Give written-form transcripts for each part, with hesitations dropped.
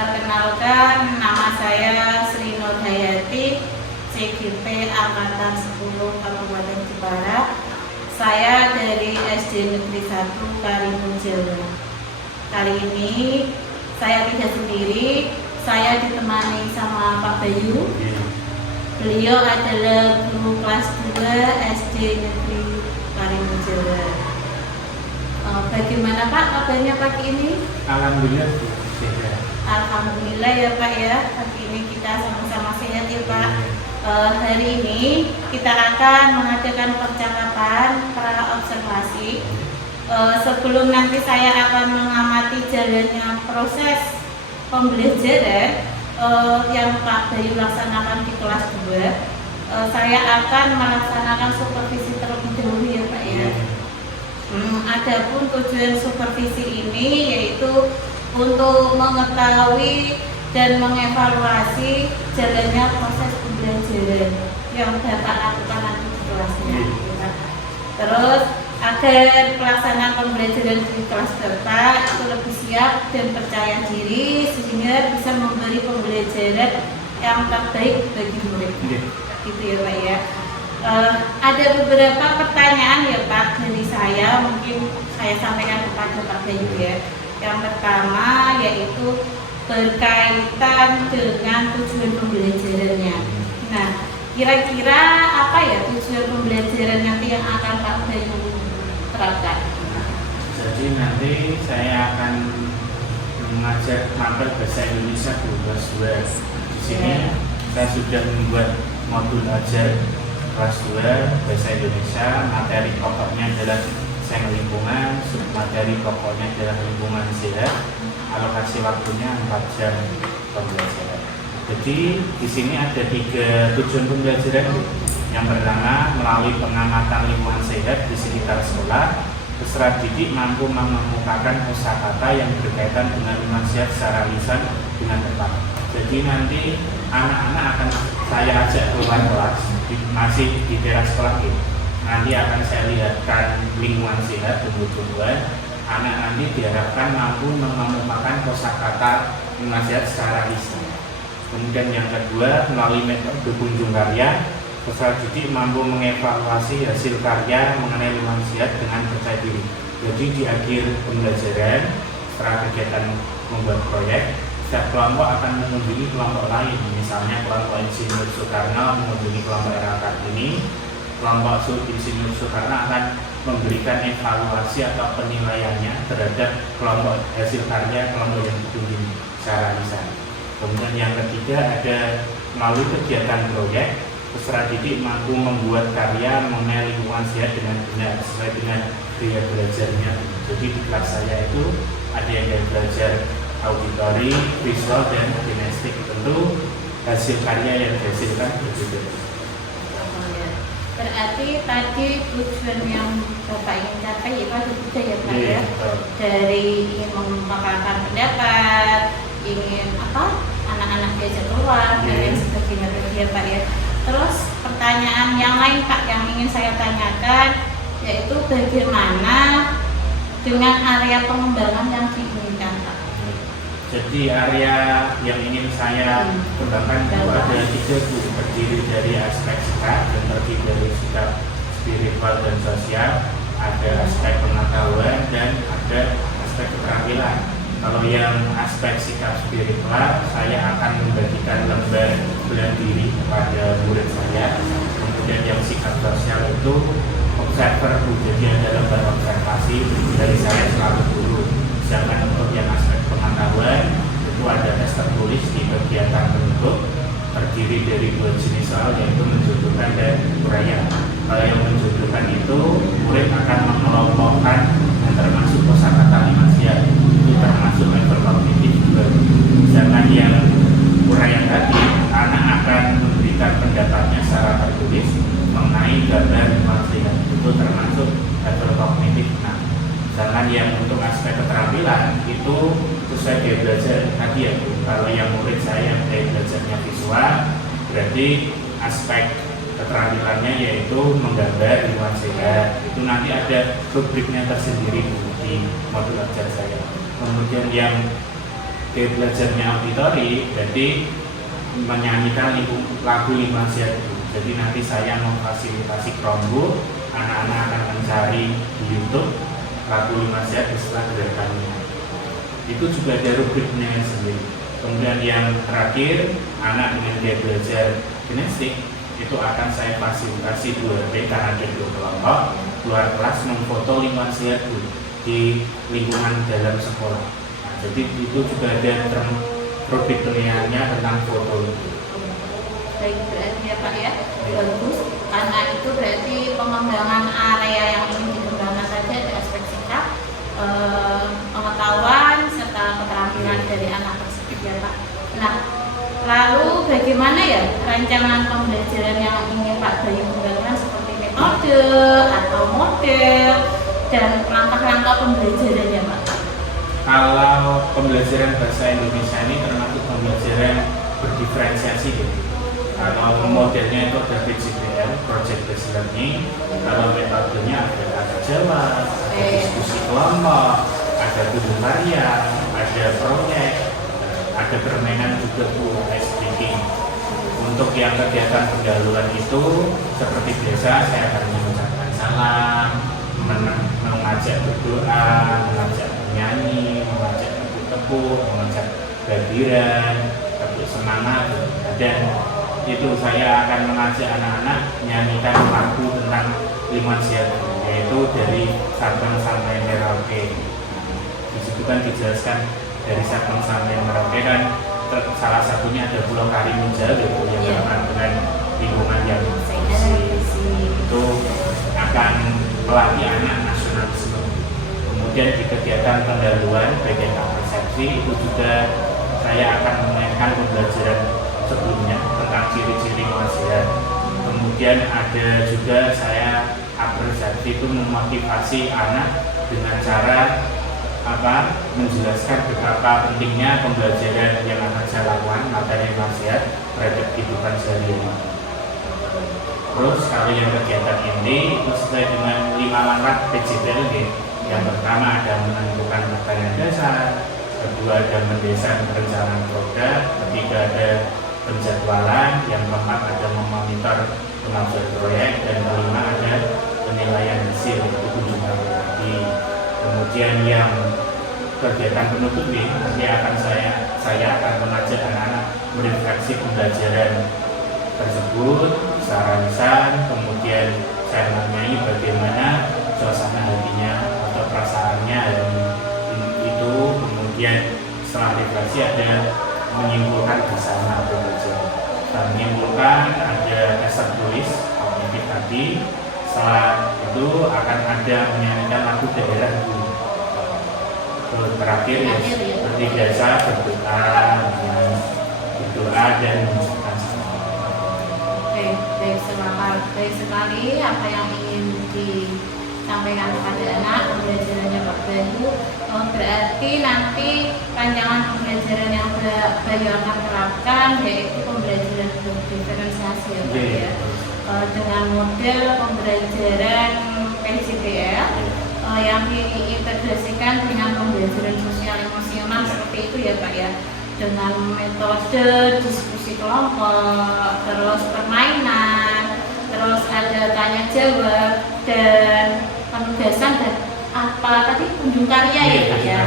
Perkenalkan, nama saya Sri Nurhayati, CGP Angkatan 10 Kabupaten Jepara. Saya dari SD Negeri 1 Karimun Jawa. Kali ini saya tidak sendiri, saya ditemani sama Pak Bayu. Beliau adalah guru kelas 2 SD Negeri Karimun Jawa. Bagaimana Pak kabarnya pagi ini? Alhamdulillah sehat. Alhamdulillah ya Pak ya, pagi ini kita sama-sama sehat ya Pak. Hari ini kita akan mengadakan percakapan pra-observasi. Sebelum nanti saya akan mengamati jalannya proses pembelajaran yang Pak Bayu laksanakan di kelas 2, saya akan melaksanakan supervisi terlebih dahulu ya Pak ya. Adapun tujuan supervisi ini yaitu untuk mengetahui dan mengevaluasi jalannya proses pembelajaran yang Bapak lakukan nanti di kelasnya. Terus agar pelaksanaan pembelajaran di kelas Bapak itu lebih siap dan percaya diri sehingga bisa memberi pembelajaran yang terbaik bagi murid. Gitu ya Pak ya. Ada beberapa pertanyaan ya Pak dari saya, mungkin saya sampaikan kepada Pak Bayu ya. Yang pertama yaitu berkaitan dengan tujuan pembelajarannya. Nah, kira-kira apa ya tujuan pembelajaran nanti yang akan Pak Bayu terapkan? Jadi nanti saya akan mengajar mapel bahasa Indonesia kelas 2. Di sini saya sudah membuat modul ajar kelas 2 bahasa Indonesia. Materi pokoknya adalah sains lingkungan, submateri pokoknya adalah lingkungan sehat. Alokasi waktunya 4 jam pembelajaran. Jadi di sini ada 3 tujuan pembelajaran. Yang pertama, melalui pengamatan lingkungan sehat di sekitar sekolah, peserta didik mampu mengemukakan kosakata yang berkaitan dengan lingkungan sehat secara lisan dengan tepat. Jadi nanti anak-anak akan saya ajak keluar kelas, masih di daerah sekolah ini. Nanti akan saya lihatkan lingkungan sehat tumbuh-tumbuhan. Anak nanti diharapkan mampu mengemukakan kosakata lingkungan sehat secara lisan. Kemudian yang kedua, melalui metode kunjung karya, peserta didik mampu mengevaluasi hasil karya mengenai lingkungan sehat dengan percaya diri. Jadi di akhir pembelajaran, setelah kegiatan membuat proyek, setiap kelompok akan mengunjungi kelompok lain. Misalnya kelompok Insinyur Soekarno mengunjungi kelompok era Kartini, kelompok Insinyur Soekarno akan memberikan evaluasi atau penilaiannya terhadap kelompok hasil karya kelompok yang dikunjungi secara lisan. Kemudian yang ketiga ada melalui kegiatan proyek, peserta didik mampu membuat karya mengenai lingkungan sehat dengan benar sesuai dengan gaya belajarnya. Jadi di kelas saya itu ada yang belajar auditori, visual, dan kinestik. Tentu hasil karya yang dihasilkan berbeda. Berarti tadi tujuan yang Bapak ingin capai itu ada 3 ya Pak ya. Dari ingin mengungkapkan pendapat, ingin anak-anak diajak keluar dan lain sebagainya ya Pak ya. Terus pertanyaan yang lain Pak yang ingin saya tanyakan yaitu bagaimana dengan area pengembangan yang diinginkan Pak? Jadi area yang ingin saya kembangkan itu ada 3, terdiri dari aspek sikap dan terdiri dari sikap spiritual dan sosial, ada aspek pengetahuan dan ada aspek keterampilan. Kalau yang aspek sikap spiritual, saya akan membagikan lembar bela diri kepada murid saya. Kemudian yang sikap sosial itu observer, jadi ada lembar observasi dari saya selalu guru. Sedangkan untuk yang aspek pengetahuan itu ada tes tertulis di bagian terbentuk, terdiri dari 2 jenis soal yaitu menjudulkan dan uraian. Kalau yang menjudulkan itu murid akan mengelompokkan yang termasuk kosakata limasia, itu termasuk level kognitif juga. Sedangkan yang uraian tadi anak akan memberikan pendapatnya secara tertulis mengenai gambar limasia, itu termasuk level kognitif. Sedangkan yang untuk aspek keterampilan itu sesuai gaya belajar tadi ya Bu. Kalau yang murid saya yang gaya belajarnya visual, berarti aspek keterampilannya yaitu menggambar lingkungan sehat. Itu nanti ada rubriknya tersendiri Bu di modul ajar saya. Kemudian yang gaya belajarnya auditori, jadi menyanyikan lagu Lima Siap. Jadi nanti saya memfasilitasi Chromebook, anak-anak akan mencari di YouTube lagu Lima Siap beserta gerakannya. Itu juga ada rubriknya sendiri. Kemudian yang terakhir, anak dengan gaya belajar kinestik itu akan saya fasilitasi 2D karena ada 2 kelompok, luar kelas memfoto Lima Siap di lingkungan dalam sekolah. Nah, jadi itu juga ada rubrik penilaiannya tentang foto itu. Baik, berarti ya Pak ya, bagus. Karena itu berarti pengembangan area yang ingin dikembangkan saja ada aspek sikap, pengetahuan serta keterampilan dari anak tersebut ya Pak. Nah, lalu bagaimana ya rancangan pembelajaran yang ingin Pak Bayu kembangkan seperti metode atau model dan langkah-langkah pembelajarannya Pak? Kalau pembelajaran bahasa Indonesia ini termasuk pembelajaran berdiferensiasi gitu. Kalau modelnya itu ada PJBL, Project Based Learning. Kalau metodenya ada Jawa, ada diskusi kelompok, ada tujuh karya, ada proyek, ada permainan juga ice breaking. Untuk yang kegiatan pendahuluan itu seperti biasa saya akan mengucapkan salam, mengajak berdoa, mengajak bernyanyi, mengajak tepuk-tepuk, mengajak gadiran, tepuk semangat, dan itu saya akan mengajak anak-anak menyanyikan lagu tentang Lima Siap, yaitu dari Sabang sampai Merauke. Disitu kan dijelaskan dari Sabang sampai Merauke kan salah satunya ada Pulau Karimun Jawa gitu, yang terkenal dengan lingkungan yang bersih. Itu akan melatih anak nasionalisme. Kemudian di kegiatan pendahuluan bagian persepsi itu juga saya akan memainkan pembelajaran sebelumnya tentang ciri-ciri manusia. Kemudian ada juga saya apresiasi itu memotivasi anak dengan cara menjelaskan betapa pentingnya pembelajaran yang akan saya lakukan materi manusia terhadap kehidupan sehari-hari. Terus kalau yang kegiatan ini itu sesuai dengan 5 langkah PJBL. Yang pertama ada menentukan pertanyaan dasar, kedua ada mendesain perencanaan program, ketiga ada penjadwalan, yang keempat ada memonitor kemajuan proyek, dan kelima ada penilaian hasil itu kunjungan tadi. Kemudian yang kegiatan penutup ini nanti akan saya akan mengajak anak-anak merefleksi pembelajaran tersebut secara lisan, kemudian saya menanyai bagaimana suasana hatinya atau perasaannya hari itu, kemudian setelah refleksi ada menyimpulkan bersama atau belajar. Dan menyimpulkan ada tes tertulis kognitif tadi. Setelah itu akan ada menyanyikan lagu daerah dulu. Terakhir ya seperti biasa berdoa dan mengucapkan selamat. Baik, selamat. Baik sekali apa yang ingin disampaikan kepada anak pembelajarannya Pak Bayu. Berarti nanti rancangan pembelajaran yang Bayu akan terapkan yaitu pembelajaran berdiferensiasi ya Pak ya, dengan model pembelajaran PJBL yang diintegrasikan dengan pembelajaran sosial emosional seperti itu ya Pak ya, dengan metode diskusi kelompok, terus permainan, terus ada tanya jawab dan penugasan dan apa tadi kunjung karya ya Pak ya,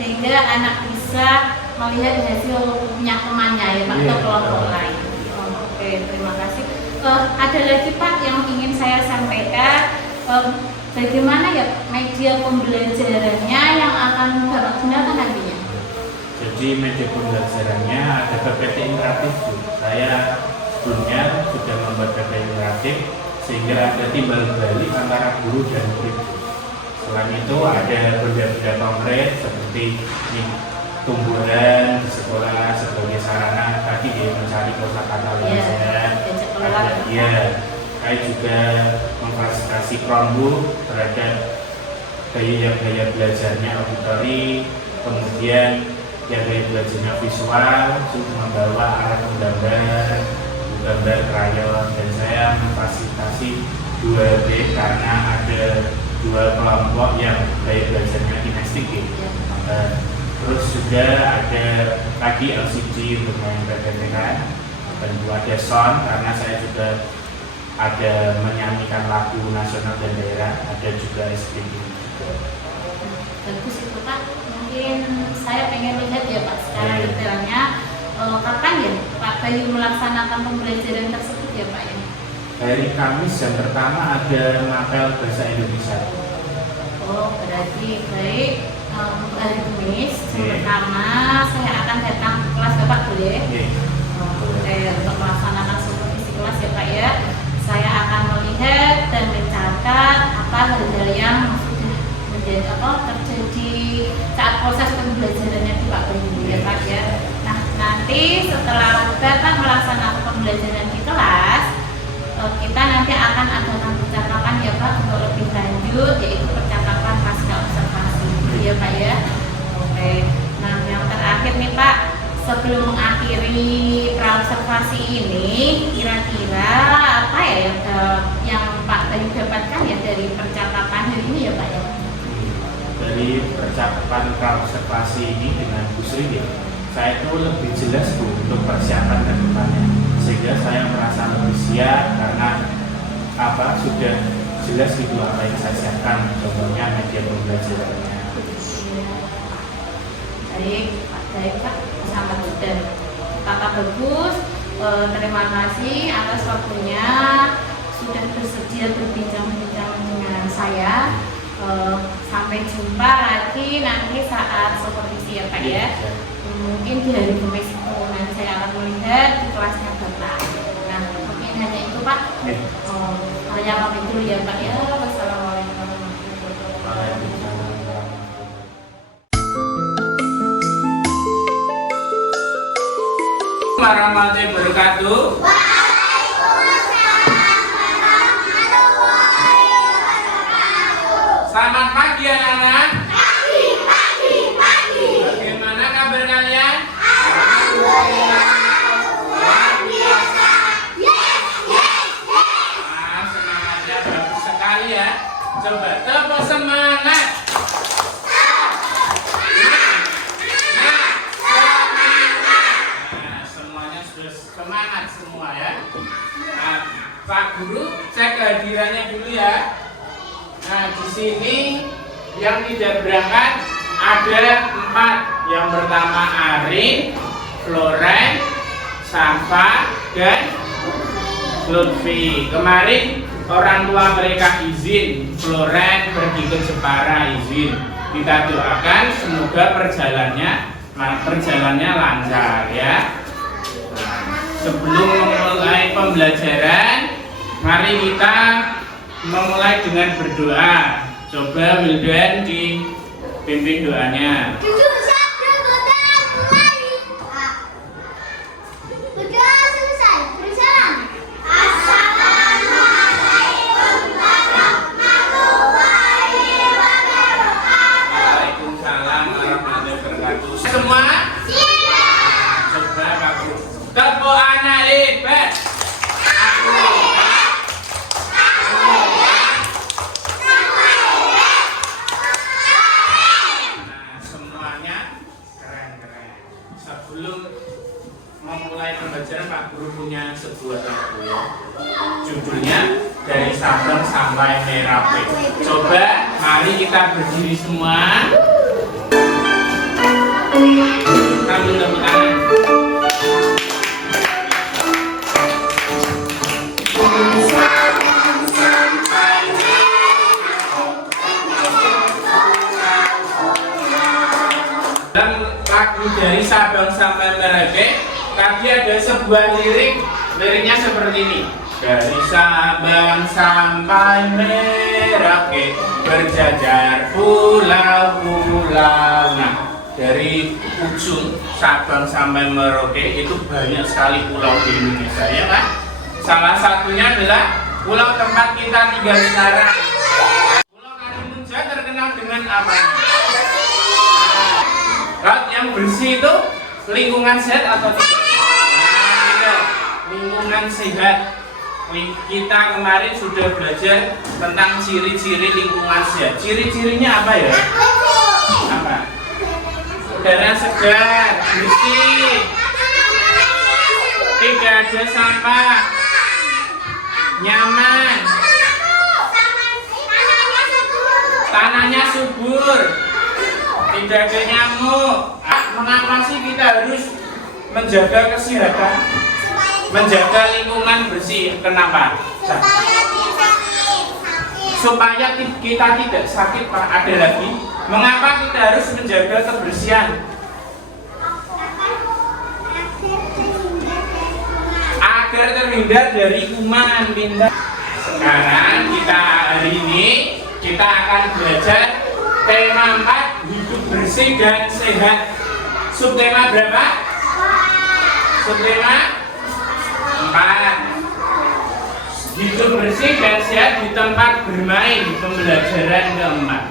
sehingga anak bisa melihat hasil punya temannya ya Pak atau kelompok lain. Oke, terima kasih. Ada lagi Pak yang ingin saya sampaikan, bagaimana ya media pembelajarannya yang akan Bapak gunakan nantinya? Jadi media pembelajarannya ada PPT interaktif. Saya sebelumnya sudah membuat PPT interaktif sehingga ada timbal balik antara guru dan murid. Selain itu ada benda-benda konkret seperti tumbuhan di sekolah sebagai sarana tadi dia mencari kosakata belajar. Saya juga memfasilitasi Chromebook terhadap gaya belajarnya auditori, kemudian yang gaya belajarnya visual, membawa alat gambar krayon, dan saya memfasilitasi 2D karena ada 2 kelompok yang gaya belajarnya kinestik ya. Terus juga ada lagi LCD untuk main pergerakan, dan ada sound karena saya juga ada menyanyikan lagu nasional dan daerah, ada juga SPG juga. Bagus itu Pak, mungkin saya pengen lihat ya Pak secara Iya. detailnya kapan ya Pak Bayu melaksanakan pembelajaran tersebut ya Pak ya? Hari Kamis jam pertama ada mapel bahasa Indonesia. Oh berarti baik, untuk hari Kamis jam Iya. pertama saya akan datang ke kelas Bapak boleh? Oke. Oke, untuk melaksanakan supervisi kelas ya Pak ya, saya akan melihat dan mencatat apa hal-hal yang sudah menjadi terjadi saat proses pembelajarannya di Pak Bayu ya Pak ya. Nah nanti setelah Bapak melaksanakan pembelajaran di kelas, kita nanti akan adakan percakapan ya Pak untuk lebih lanjut, yaitu percakapan pasca observasi ya Pak ya. Oke, nah yang terakhir nih Pak, sebelum mengakhiri praobservasi ini, kira-kira apa ya yang Pak Bayu dapatkan ya dari percakapan hari ini ya Pak ya? Dari percakapan praobservasi ini dengan Bu Sri ya, saya itu lebih jelas Bu untuk persiapan ke depannya, sehingga saya merasa lebih siap karena sudah jelas gitu apa yang saya siapkan, contohnya media pembelajarannya. Baik Pak, sangat dan Kakak bagus. Terima kasih atas waktunya sudah bersedia berbincang-bincang dengan saya. Sampai jumpa lagi nanti saat supervisi ya Pak ya. Mungkin di hari Kamis itu nanti saya akan melihat di kelasnya Bapak. Nah mungkin hanya itu Pak. Hanya pamit dulu ya Pak ya. Wassalamualaikum warahmatullahi wabarakatuh. Warahmatullahi wabarakatuh. Selamat pagi anak-anak. Bagaimana kabar kalian? Luar biasa. Semangatnya bagus sekali ya. Coba tepuk semangat. Semuanya sudah semangat semua ya. Nah, Pak Guru cek kehadirannya dulu ya. Nah, di sini yang tidak berangkat ada 4. Yang pertama Arin, Floren, Safa, dan Lutfi. Kemarin orang tua mereka izin, Floren pergi ke Jepara izin. Kita doakan semoga perjalanannya lancar ya. Sebelum memulai pembelajaran, mari kita memulai dengan berdoa. Coba Wildan dipimpin doanya. Waalaikumsalam warahmatullahi wabarakatuh. Semua? Coba kamu tepuk anak hebat. Sebelum memulai pembelajaran, Pak Guru punya sebuah lagu ya. Judulnya Dari Sabang Sampai Merauke. Coba mari kita berdiri semua. Sambil tepuk tangan. Dan lagu Dari Sabang Sampai Merauke, tadi ada sebuah liriknya seperti ini. Dari Sabang sampai Merauke, berjajar pulau-pulau. Nah, dari ujung Sabang sampai Merauke itu banyak sekali pulau di Indonesia ya kan? Salah satunya adalah pulau tempat kita tinggal sekarang. Pulau Karimunjawa terkenal dengan apa? Laut yang bersih itu lingkungan sehat atau tidak? Nah, lingkungan sehat. Kita kemarin sudah belajar tentang ciri-ciri lingkungan sehat. Ciri-cirinya apa ya? Apa? udara segar, bersih, tidak ada sampah, nyaman, tanahnya subur, tidak ada nyamuk. Mengapa sih kita harus menjaga kesehatan, menjaga lingkungan bersih? Kenapa? Supaya kita tidak sakit, Pak. Ada lagi, mengapa kita harus menjaga kebersihan? Agar terhindar dari kuman, pindah. Sekarang kita hari ini kita akan belajar tema 4, hidup bersih dan sehat. Subtema berapa? Subtema 4, hidup bersih dan sehat di tempat bermain, pembelajaran keempat.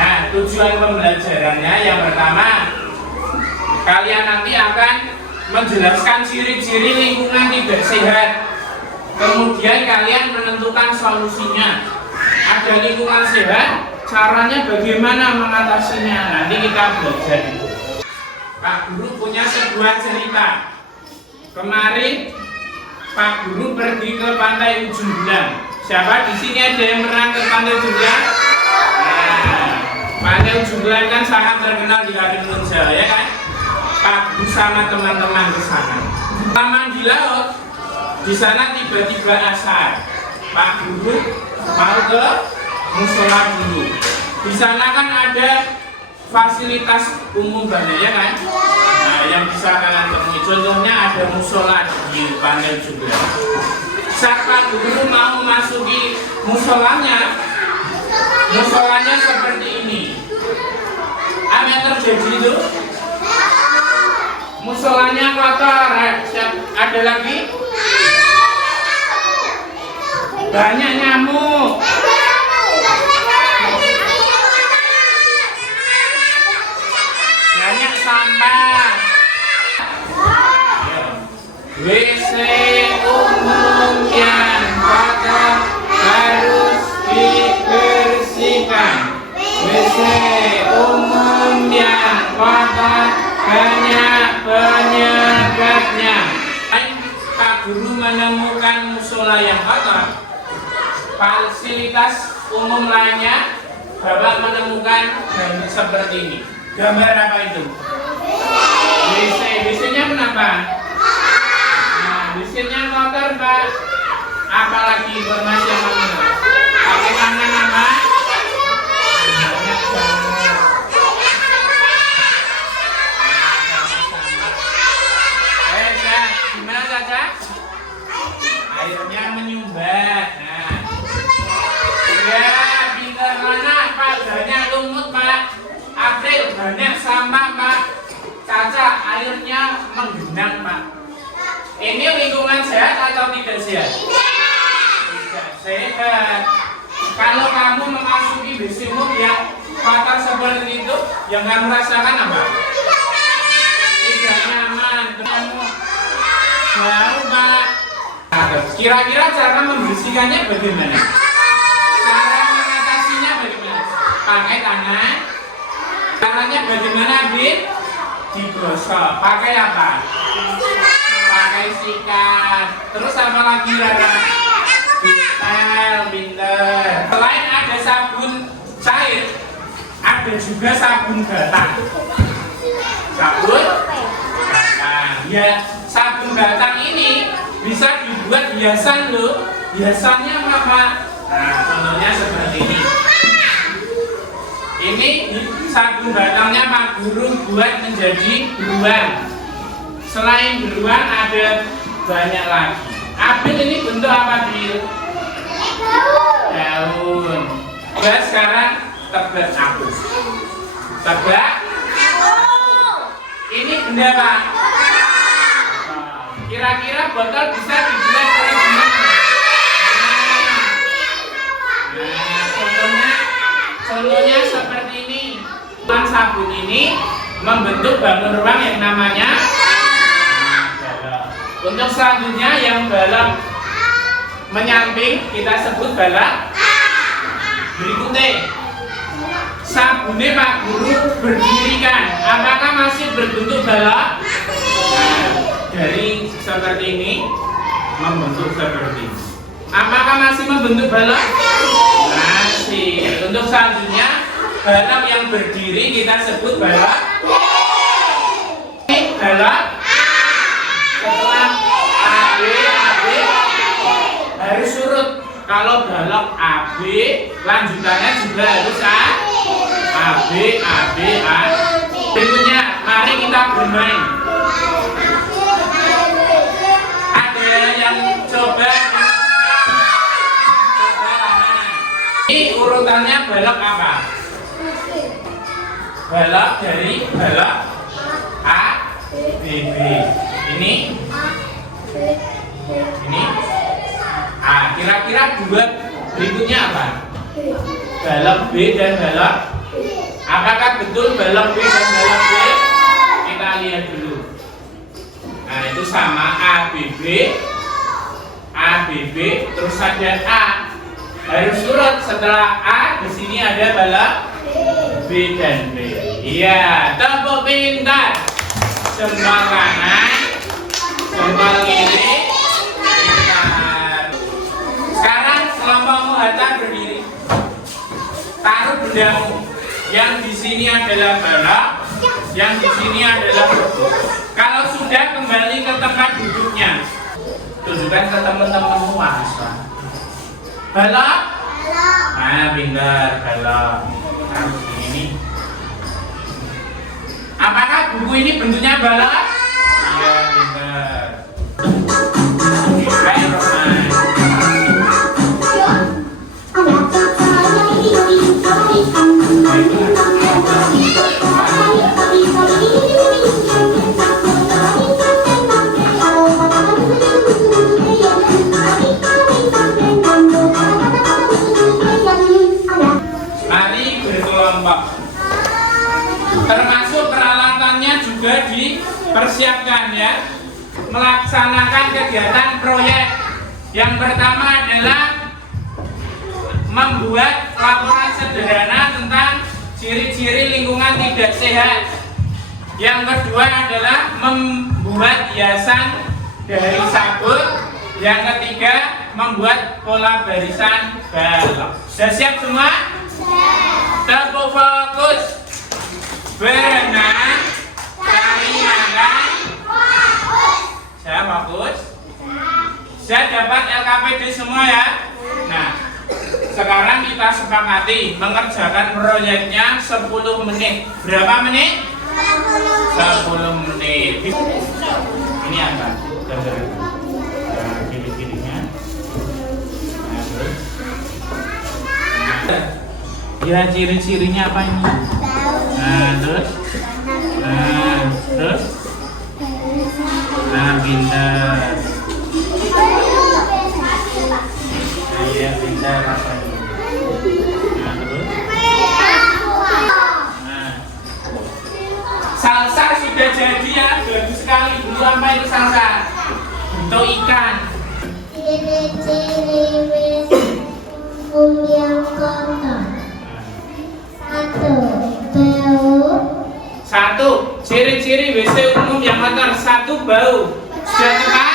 Nah, tujuan pembelajarannya yang pertama, kalian nanti akan menjelaskan ciri-ciri lingkungan tidak sehat. Kemudian kalian menentukan solusinya. Ada lingkungan sehat, caranya bagaimana mengatasinya. Nanti kita belajar itu. Pak Guru punya sebuah cerita. Kemarin Pak Guru pergi ke pantai Ujung Bulan. Siapa di sini ada yang pernah ke pantai Ujung Bulan? Nah, pantai Ujung Bulan kan sangat terkenal di Karimun Jawa, ya kan? Pak Guru sama teman-teman ke sana. Taman di laut, di sana tiba-tiba asar. Pak Guru mau ke musola dulu. Di sana kan ada fasilitas umum banyak, ya kan? Nah, yang bisa kalian temui contohnya ada musola di pantai juga. Saat Pak Guru mau masuki musolanya seperti ini. Apa yang terjadi itu? Musolanya kotor. Ada lagi? Banyak nyamuk. Banyak sampah. WC umum yang kotor harus dibersihkan. WC umum yang kotor banyak penyebabnya. Pak Guru menemukan musola yang kotor, fasilitas umum lainnya Bapak menemukan gambar seperti ini. Gambar apa itu? WC. WC-nya kenapa? Nah, WC-nya kotor, Pak. Apalagi informasi yang mana? Pakai tangan apa? Gimana Caca? Airnya menyumbat. Nah, ya pintar mana Pak? Banyak lumut Pak. April banyak sampah Pak. Caca airnya menggenang Pak. Ini lingkungan sehat atau tidak sehat? Tidak sehat. Kalau kamu memasuki WC umum yang kotor seperti itu, yang kamu rasakan apa? Tidak nyaman. Baru Pak. Kira-kira cara membersihkannya bagaimana? Cara mengatasinya bagaimana? Pakai tangan. Caranya bagaimana, Bin? Digosok. Pakai apa? Pakai sikat. Terus apa lagi, Rara? Pinter. Selain ada sabun cair, ada juga sabun batang. Sabun batang. Ya, sabun batang ini bisa dibuat hiasan loh. Hiasannya apa? Nah, contohnya seperti ini. Ini sabun batangnya Pak Guru buat menjadi beruang. Selain beruang ada banyak lagi. Apel ini bentuk apa, Bil? Daun. Nah, sekarang tebak aku. Tebak. Ini benda Pak. Kira-kira botol bisa dibuat dari gimana? Nah, contohnya seperti ini. Sabun ini membentuk bangun ruang yang namanya balok. Untuk selanjutnya yang balok menyamping kita sebut balok. Berikutnya sabunnya Pak Guru berdirikan, apakah masih berbentuk balok? Nah, dari seperti ini membentuk seperti ini. Apakah masih membentuk balok? Masih. Untuk selanjutnya balok yang berdiri kita sebut balok. Balok. Setelah AB harus surut. Kalau balok AB lanjutannya juga harus AB. Berikutnya, mari kita bermain. Ada yang coba? Ini urutannya balok apa? Balok dari balok A, B, B. Ini A. Kira-kira dua berikutnya apa? Balok B dan balok. Apakah betul balok B dan balok B? Kita lihat dulu. Nah, itu sama A, B, B. A, B, B. Terus ada A. Harus surut setelah A, di sini ada balok B dan B. Iya, tepuk pintar. Jempol kanan, jempol kiri. Pintar. Sekarang kelompokmu Hatta berdiri. Taruh bendamu. Yang di sini adalah balok, yang di sini adalah bentuk. Kalau sudah kembali ke tempat duduknya, tunjukkan ke teman-temanmu mahasiswa. Balok? Nah, pintar, balok. Harus ini. Apakah buku ini bentuknya balok? Iya, pintar. Baik, Roman. Termasuk peralatannya juga dipersiapkan ya. Melaksanakan kegiatan proyek. Yang pertama adalah membuat laporan sederhana tentang ciri-ciri lingkungan tidak sehat. Yang kedua adalah membuat hiasan dari sabun. Yang ketiga membuat pola barisan balok. Sudah siap semua? Tepuk fokus. Berenang, cari makan. Saya fokus. Saya dapat LKPD semua ya. Nah, sekarang kita sepakati mengerjakan proyeknya 10 menit. Berapa menit? 10 menit. Ini apa? Pilih-pilihnya. Ya, ciri-cirinya apa ini? Terus pintar. Iya, pintar rasanya. Terus salsa sudah jadi ya, bagus sekali. Dulu apa itu salsa? Bentuk ikan. Satu, ciri-ciri WC umum yang kotor. Satu, bau. Sudah tepat?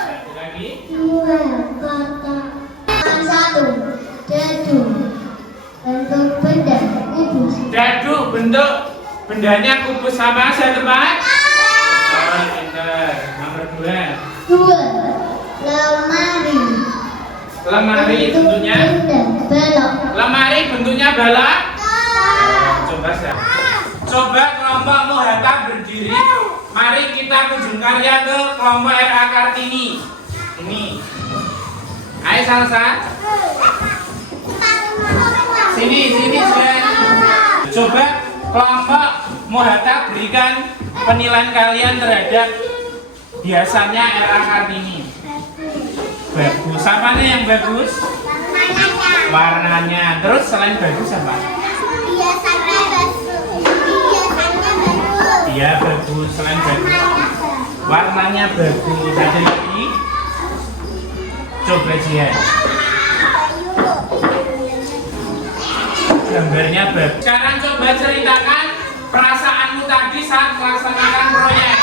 Satu lagi. Dua, kotor. Satu, dadu. Bentuk benda, kubus. Dadu, bentuk bendanya kubus sama. Sudah tepat? Oh, pintar. Nomor 2. Dua, lemari. Lemari bentuknya? Balok. Lemari bentuknya balok? Coba saya. Coba kelompok Hatta berdiri. Mari kita kunjung karya ke kelompok RA Kartini. Ini. Ayo salsa. Sini saya. Coba kelompok Hatta berikan penilaian kalian terhadap biasanya RA Kartini. Bagus. Apanya yang bagus? Warnanya. Terus selain bagus apa? Biasanya bagus. Iya, bagus. Selain bagus, warnanya bagus. Ada lagi? Coba Jihan. gambarnya bagus. Sekarang coba ceritakan perasaanmu tadi saat melaksanakan proyek.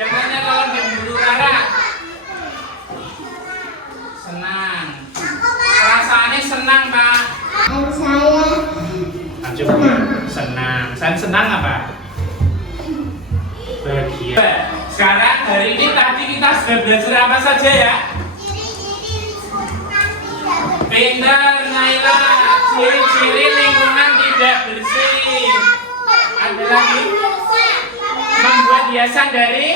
Yang lainnya tolong diam dulu, Rara. Senang. Perasaannya senang, Pak. Dan saya Coba senang. Senang apa? Bahagia. Sekarang hari ini tadi kita sudah belajar apa saja ya? Pintar, Naila. Ciri-ciri lingkungan tidak bersih. Ada lagi? Membuat hiasan dari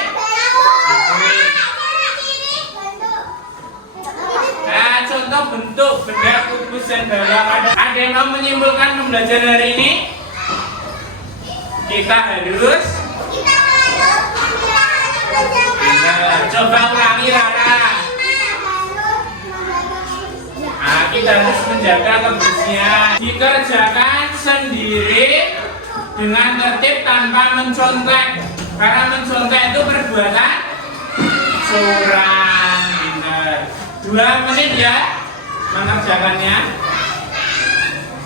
nah, contoh bentuk benda kubus dan bola. Ada yang mau menyimpulkan pembelajaran hari ini? Kita harus coba ulangi, Rara. Nah, kita harus menjaga kebersihan. Dikerjakan sendiri dengan tertib tanpa mencontek. Karena mencontek itu perbuatan curang. Benar. 2 menit ya mengerjakannya.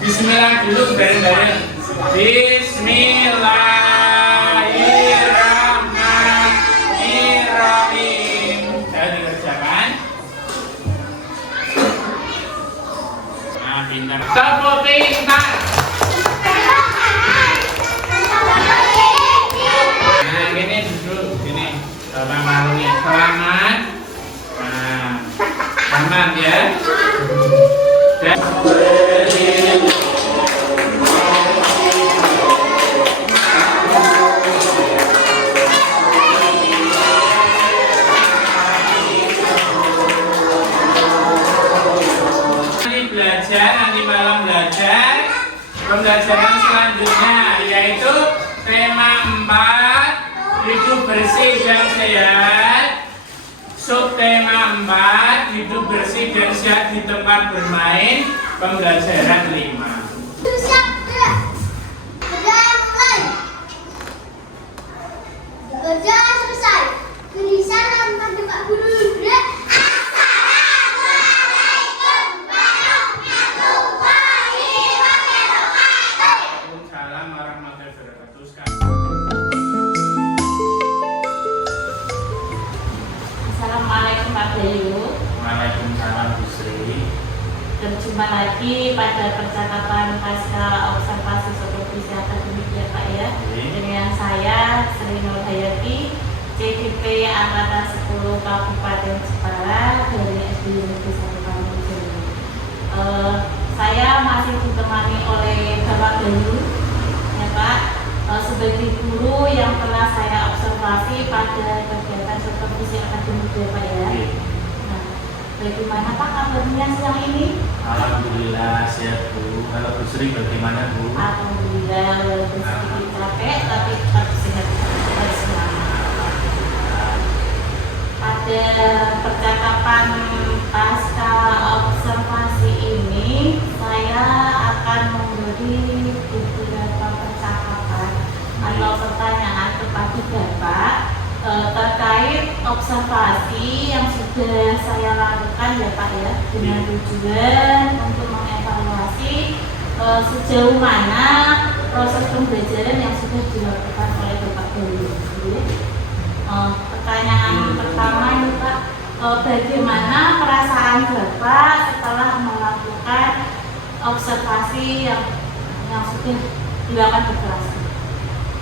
Bismillah dulu bareng-bareng. Bismillahirrahmanirrahim. Saya dikerjakan. Nah, pintar. Tepuk pintar. Nah, gini dulu, gini. Coba malunya. Selamat. Nah, selamat ya. Dan nanti malam belajar pembelajaran selanjutnya, yaitu tema 4 hidup bersih dan sehat. Subtema 4 hidup bersih dan sehat di tempat bermain. Pembelajaran 5. Kerja selesai. Tulisan tanpa Pak Guru. Waalaikumsalam warahmatullahi wabarakatuh. Assalamualaikum Pak Bayu. Waalaikumsalam Bu Sri. Berjumpa lagi pada percakapan pasca observasi supervisi akademik ya Pak ya. Dengan saya Sri Nur Hayati, CDP Angkatan 10 Kabupaten Jepara dari SD Negeri 1 Kabupaten. Saya masih ditemani oleh Bapak Bayu ya Pak, sebagai guru yang pernah saya observasi pada kegiatan supervisi akademik ya Pak ya. Nah, bagaimana Pak kabarnya siang ini? Alhamdulillah sehat Bu. Kalau Bu Sri bagaimana Bu? Alhamdulillah, walaupun sedikit capek tapi tetap sehat dan semangat. Pada percakapan pasca observasi ini, saya akan memberi beberapa percakapan atau pertanyaan kepada Bapak terkait observasi yang sudah saya lakukan ya Pak ya, dengan tujuan untuk mengevaluasi sejauh mana proses pembelajaran yang sudah dilakukan oleh Bapak Bayu. Pertanyaan pertama ini Pak, bagaimana perasaan Bapak setelah melakukan observasi yang sudah dilakukan di kelas?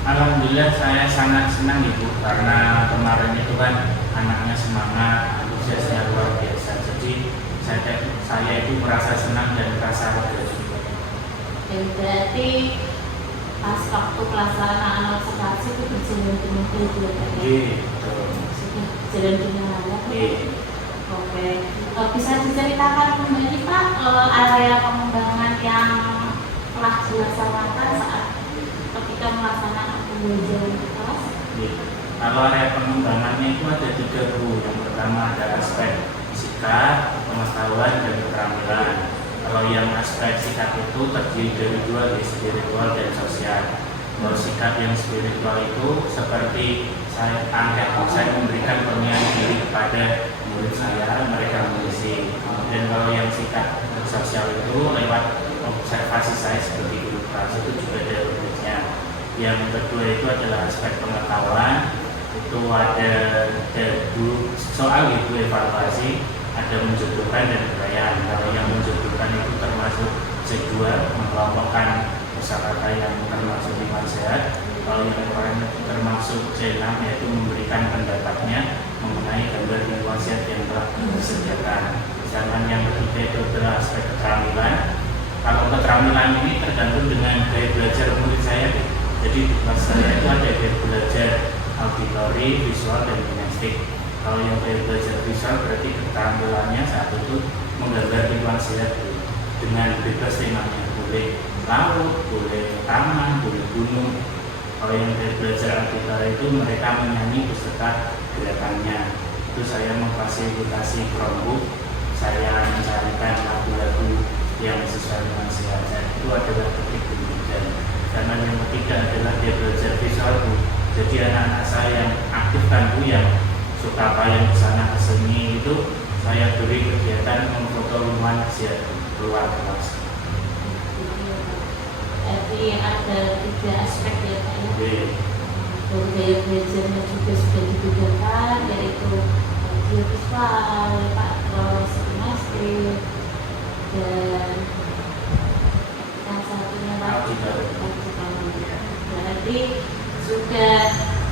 Alhamdulillah saya sangat senang Ibu, karena kemarin itu kan anaknya semangat, antusiasnya luar biasa. Jadi saya itu merasa senang dan merasa lega juga. Berarti pas waktu pelaksanaan observasi itu berjalan dengan baik ya Pak? Betul. Sudah berjalan dengan lancar. Oke. Bisa diceritakan kembali Pak area pengembangan yang telah dilaksanakan saat ketika melaksanakan pembelajaran di kelas? Kalau area pengembangannya itu ada 3 Bu. Yang pertama ada aspek sikap, pengetahuan, dan keterampilan. Kalau yang aspek sikap itu terdiri dari 2, yaitu spiritual dan sosial. Kalau sikap yang spiritual itu seperti saya memberikan penilaian diri kepada murid saya, mereka mengisi. Dan kalau yang sikap sosial itu lewat observasi saya sebagai guru kelas itu juga ada benefitnya. Yang kedua itu adalah aspek pengetahuan, itu ada soal itu evaluasi, ada menjodohkan dan uraian. Kalau yang menjodohkan itu termasuk C2, mengelompokkan kosakata yang termasuk 5 sehat. Kalau yang uraian termasuk C6, yaitu memberikan pendapatnya mengenai gambar lingkungan sehat yang telah disediakan. Sedangkan yang ketiga itu adalah aspek keterampilan. Kalau keterampilan ini tergantung dengan gaya belajar murid saya. Jadi di kelas saya itu ada gaya belajar auditori, visual, dan kinestik. Kalau yang gaya belajar visual berarti keterampilannya saat itu menggambar lingkungan sehat dengan bebas temanya, boleh laut, boleh taman, boleh gunung. Kalau yang gaya belajar auditori itu mereka menyanyi beserta gerakannya. Itu saya memfasilitasi Chromebook, saya mencarikan lagu-lagu yang sesuai dengan saya. Itu adalah teknik pendidikan. Dan yang ketiga adalah dia belajar visual Bu. Jadi anak-anak saya yang aktif kan Bu, yang suka yang kesana kesini itu saya beri kegiatan memfoto lingkungan sehat keluar kelas. Jadi ada 3 aspek ya Pak ya. Gaya belajarnya juga sudah dibedakan, yaitu visual, Pak, terus kinestik, dan yang satunya lagi berarti sudah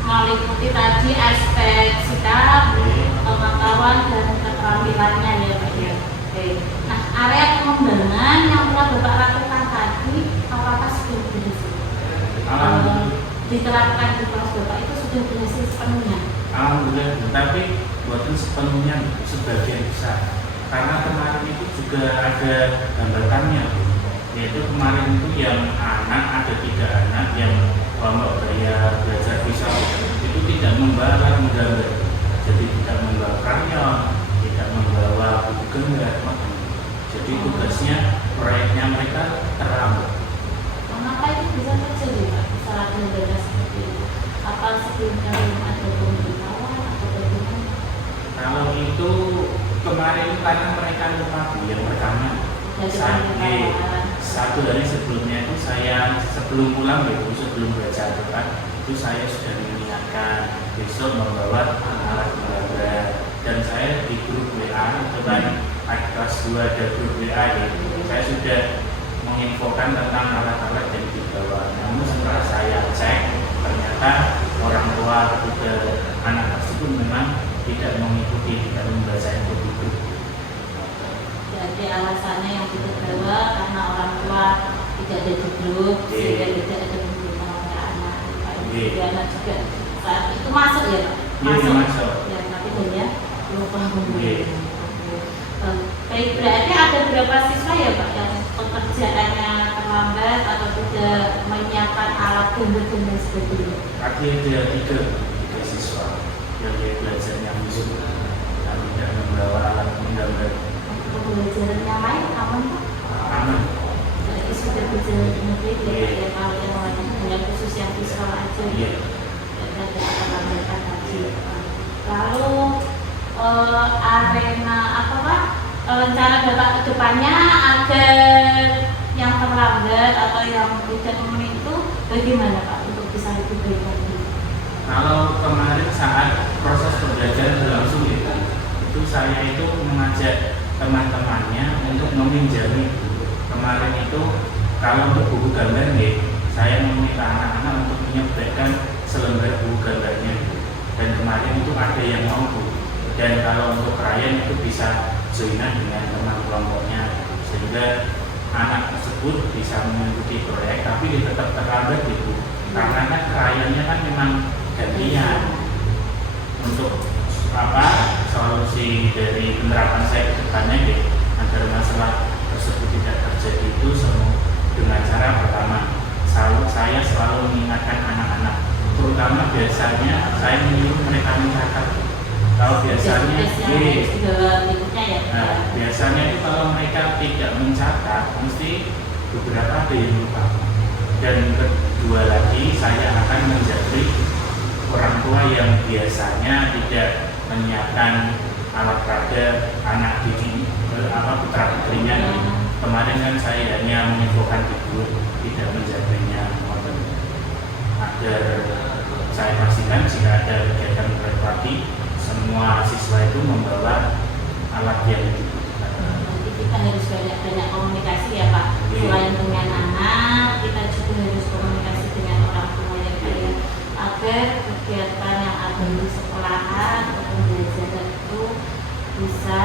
meliputi tadi aspek sikap, pengetahuan, dan keterampilannya ya Pak ya. Oke. Nah, area pengembangan yang telah Bapak lakukan tadi apakah sudah berhasil? Diterapkan di kelas Bapak itu sudah berhasil sepenuhnya? Alhamdulillah, tapi bukan sepenuhnya, sebagian besar. Karena kemarin itu juga ada hambatannya, yaitu kemarin itu yang anak, ada 3 anak yang kelompok gaya belajar visual itu tidak membawa menggambar, jadi tidak membawa krayon, tidak membawa buku gambar. Jadi tugasnya, proyeknya mereka terlambat. Mengapa itu bisa terjadi Pak? Salah kendala seperti itu? Apa sebelumnya belum ada pemberitahuan atau bagaimana? Kalau itu kemarin karena mereka lupa Bu, yang pertama satu hari sebelumnya itu saya sebelum pulang itu sebelum baca Al-Quran itu saya sudah mengingatkan besok membawa alat gambar, dan saya di grup WA itu kan kelas 2 ada grup WA itu saya sudah menginfokan tentang alat-alat yang dibawa. Namun setelah saya cek ternyata orang tua ketika anak tersebut memang tidak mengikuti, tidak membaca itu di grup. Jadi alasannya yang tidak bawa karena orang tua tidak ada di grup, sehingga tidak ada pemberitahuan ke anak. Jadi anak juga saat itu masuk ya Pak? Masuk. Ya, tapi kan ya lupa memberitahuan. Baik, berarti ada berapa siswa ya Pak yang pekerjaannya terlambat atau tidak menyiapkan alat gambar dan lain sebagainya? Tadi ada 3 siswa yang dia belajarnya musuh dan tidak membawa alat menggambar. Pembelajaran yang lain aman Pak? Aman. Jadi sudah berjalan dengan baik ya kalau yang lain dengan khusus yang visual aja. Iya. Dan tidak akan lambatan tadi. Lalu arena apa Pak? Rencana Bapak ke depannya agar yang terlambat atau yang tidak memenuhi itu bagaimana Pak untuk bisa lebih baik lagi? Kalau kemarin saat proses pembelajaran berlangsung itu saya itu mengajak teman-temannya untuk meminjami. Kemarin itu kalau untuk buku gambar saya meminta anak-anak untuk menyebarkan selembar buku gambarnya, dan kemarin itu ada yang mau Bu. Dan kalau untuk krayon itu bisa joinan dengan teman kelompoknya, sehingga anak tersebut bisa mengikuti proyek, tapi dia tetap terlambat gitu. Karena kan krayonnya kan memang gantian. Untuk solusi dari penerapan saya ke depannya agar masalah tersebut tidak terjadi itu semua dengan cara pertama, saya selalu mengingatkan anak-anak, terutama biasanya saya menyuruh mereka mencatat. Kalau biasanya biasanya itu kalau mereka tidak mencatat mesti beberapa ada yang lupa. Dan kedua lagi saya akan menjadi orang tua yang biasanya tidak menyiapkan alat peraga anak didik putra putrinya kemarin kan saya hanya menginfokan ibu, tidak menjaganya motor. Agar saya pastikan jika ada kegiatan berarti semua siswa itu membawa alat yang dibutuhkan. Nanti kita harus banyak komunikasi ya Pak. Selain dengan anak, kita juga harus komunikasi dengan orang tua ya Pak ya. Agar kegiatan yang ada di sekolahan atau pembelajaran itu bisa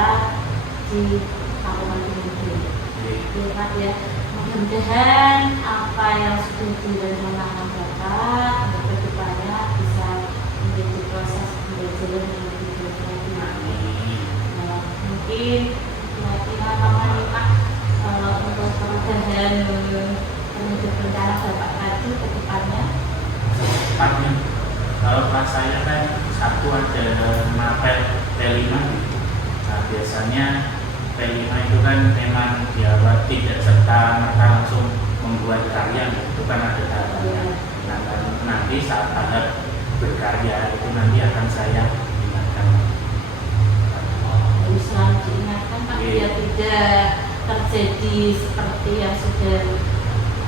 dilakukan dengan baik. Ya Pak ya. Mudah-mudahan apa yang sudah direncanakan Bapak untuk kedepannya bisa menjadi proses pembelajaran yang lebih baik lagi. Nah, mungkin kira-kira kapan nih Pak untuk perubahan menurut rencana Bapak tadi ke depannya? Tepatnya, kalau kelas saya kan Sabtu ada mapel P5 gitu. Nah, biasanya P5 itu kan memang diawat tidak serta-merta langsung membuat karya, itu kan ada tahapannya. Nah, nanti saat tahap berkarya itu nanti akan saya ingatkan. Harus selalu diingatkan Pak biar tidak terjadi seperti yang sudah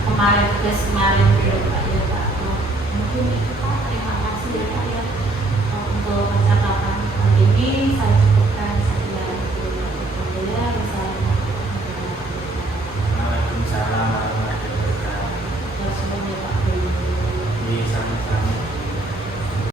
kemarin ya Pak ya Pak. Mungkin itu Pak, terima kasih ya Pak ya untuk percakapan hari ini.